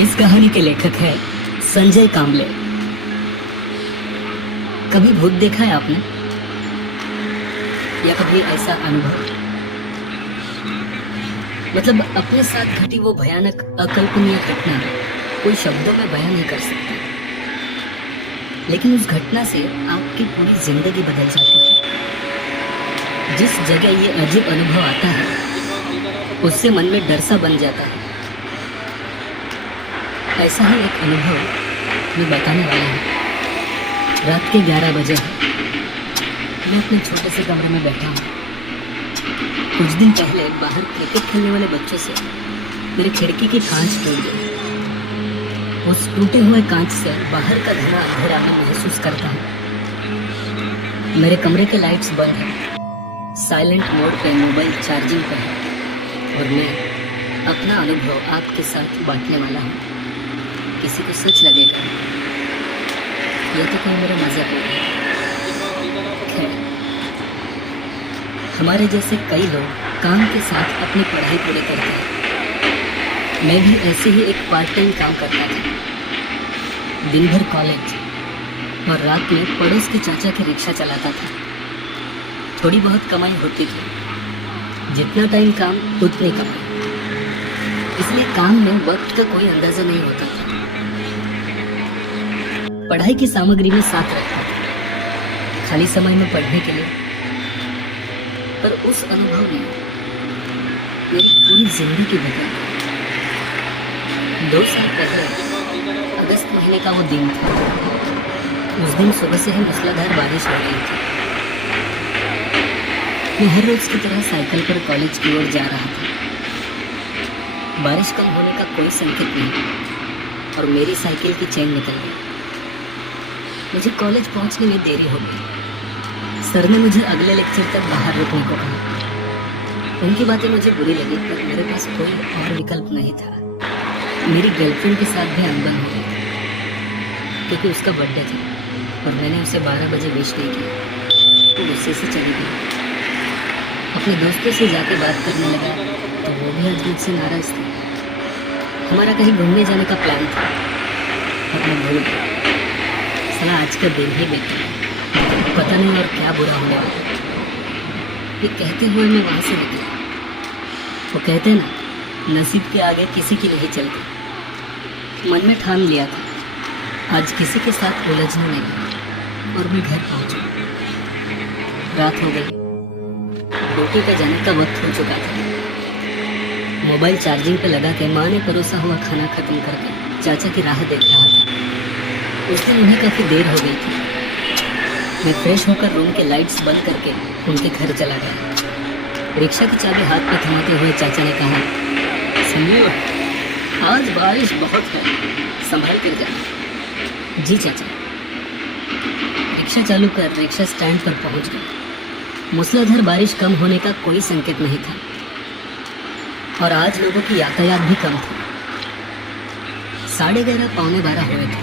इस कहानी के लेखक हैं संजय कांबले। कभी भूत देखा है आपने, या कभी ऐसा अनुभव, मतलब अपने साथ घटी वो भयानक अकल्पनीय घटना कोई शब्दों में बयान नहीं कर सकता, लेकिन उस घटना से आपकी पूरी जिंदगी बदल जाती है। जिस जगह ये अजीब अनुभव आता है उससे मन में डर सा बन जाता है। ऐसा ही एक अनुभव मैं बताने वाला हूँ। रात के 11 बजे है। मैं अपने छोटे से कमरे में बैठा हूँ। कुछ दिन पहले बाहर क्रिकेट खेलने वाले बच्चों से मेरी खिड़की की कांच टूट गई। उस टूटे हुए कांच से बाहर का घना अंधेरा मैं महसूस करता हूँ। मेरे कमरे के लाइट्स बंद हैं, साइलेंट मोड पे मोबाइल चार्जिंग पे है, और मैं अपना अनुभव आपके साथ बांटने वाला हूँ। किसी को सच लगेगा या तो कोई मेरा मजाक होगा। खैर, हमारे जैसे कई लोग काम के साथ अपनी पढ़ाई पूरी करते हैं। मैं भी ऐसे ही एक पार्ट टाइम काम करता था। दिन भर कॉलेज और रात में पड़ोस के चाचा की रिक्शा चलाता था। थोड़ी बहुत कमाई होती थी, जितना टाइम काम उतनी कमाई, इसलिए काम में वक्त का कोई अंदाजा नहीं होता था। पढ़ाई की सामग्री में साथ रखता था, खाली समय में पढ़ने के लिए। पर उस अनुभव ने मेरी पूरी जिंदगी बदल दी। 2 साल पहले अगस्त महीने का वो दिन था। उस दिन सुबह से ही मूसलाधार बारिश हो रही थी। मैं हर रोज की तरह साइकिल पर कॉलेज की ओर जा रहा था। बारिश कम होने का कोई संकेत नहीं और मेरी साइकिल की चेन निकल गई। मुझे कॉलेज पहुंचने में देरी हो गई। सर ने मुझे अगले लेक्चर तक बाहर रुकने को कहा। उनकी बातें मुझे बुरी लगी, पर मेरे पास कोई और विकल्प नहीं था। मेरी गर्लफ्रेंड के साथ भी अनबन हो गई, क्योंकि उसका बर्थडे था और मैंने उसे 12 बजे विश नहीं किया। वो गुस्से से चली गई। अपने दोस्तों से जाके बात करने लगा तो वो भी आज मुझसे नाराज थे। हमारा कहीं घूमने जाने का प्लान था और मैं भूल गया। साला आज का दिन ही बेकार है, पता नहीं और क्या बुरा होने वाला है। ये कहते हुए मैं वहां से निकला। वो कहते ना, नसीब के आगे किसी की नहीं चलती। मन में ठान लिया था आज किसी के साथ उलझना नहीं, और मैं घर पहुंचा। रात हो गई, ड्यूटी पे जाने का वक्त हो चुका था। मोबाइल चार्जिंग पे लगा के माँ ने परोसा हुआ खाना खत्म करके चाचा की राह देख रहा था। उस दिन उन्हें काफी देर हो गई थी। मैं फ्रेश होकर रूम के लाइट्स बंद करके उनके घर चला गया। रिक्शा की चाबी हाथ में थमाते हुए चाचा ने कहा, सुनिए, आज बारिश बहुत है, संभाल कर जाना। जी चाचा। रिक्शा चालू कर रिक्शा स्टैंड पर पहुंच गया। मूसलाधार बारिश कम होने का कोई संकेत नहीं था और आज लोगों की यातायात भी कम थी। 11:30 पौने 12 हुए थे।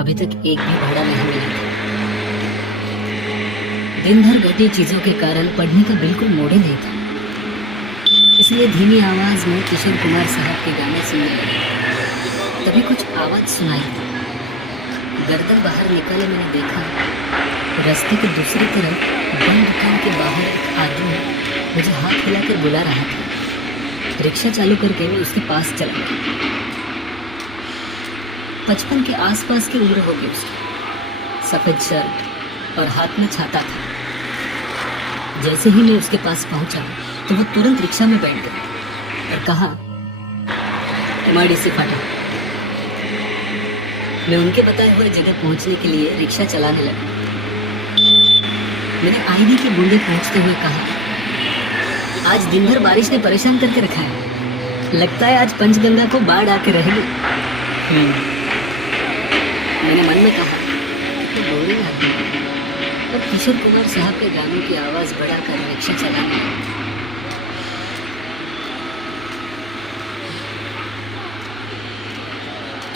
अभी तक एक भी भाड़ा नहीं मिला था। दिन भर घटी चीजों के कारण पढ़ने का बिल्कुल मूड ही नहीं था, इसलिए धीमी आवाज में किशोर कुमार साहब के गाने सुनने लगे। तभी कुछ आवाज सुनाई। गर्दन बाहर निकाले मैंने देखा, रास्ते के दूसरी तरफ बंद दुकान के बाहर एक आदमी मुझे हाथ हिलाकर बुला रहा था। रिक्शा चालू करके मैं उसके पास चला गया। 55 के आसपास की उम्र होगी उसकी। सफेद शर्ट और हाथ में छाता था। जैसे ही मैं उसके पास पहुंचा तो वो तुरंत रिक्शा में बैठ गया और कहा, MIDC फाटक। मैं उनके बताए हुए जगह पहुंचने के लिए रिक्शा चलाने लगा। मैंने ID के बूंदे पहुंचते हुए कहा, आज दिन भर बारिश ने परेशान करके रखा है। लगता है आज पंचगंगा को बाढ़ आके रहेगी। मैंने मन में कहा, तो बोरिंग आदमी है। और किशोर कुमार साहब के गानों की आवाज बढ़ाकर रिक्शा चलाना।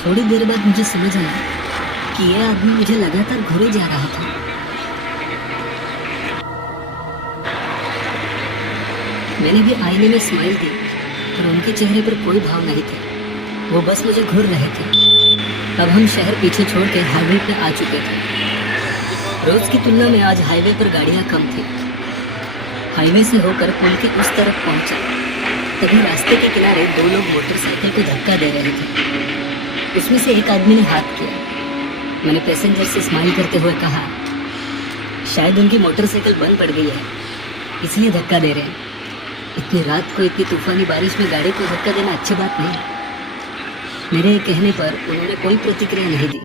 थोड़ी देर बाद मुझे समझ आया कि यह आदमी मुझे लगातार घूरे जा रहा था। मैंने भी आईने में स्माइल दी, पर उनके चेहरे पर कोई भाव नहीं था। वो बस मुझे घूर रहे थे। अब हम शहर पीछे छोड़ के हाईवे पे आ चुके थे। रोज की तुलना में आज हाईवे पर गाड़ियां कम थी। हाईवे से होकर पुल की उस तरफ पहुंचा, तभी रास्ते के किनारे दो लोग मोटरसाइकिल को धक्का दे रहे थे। उसमें से एक आदमी ने हाथ किया। मैंने पैसेंजर से स्माइल करते हुए कहा, शायद उनकी मोटरसाइकिल बंद पड़ गई है, इसलिए धक्का दे रहे हैं। इतनी रात को इतनी तूफानी बारिश में गाड़ी को धक्का देना अच्छी बात नहीं। मेरे कहने पर उन्होंने कोई प्रतिक्रिया नहीं दी।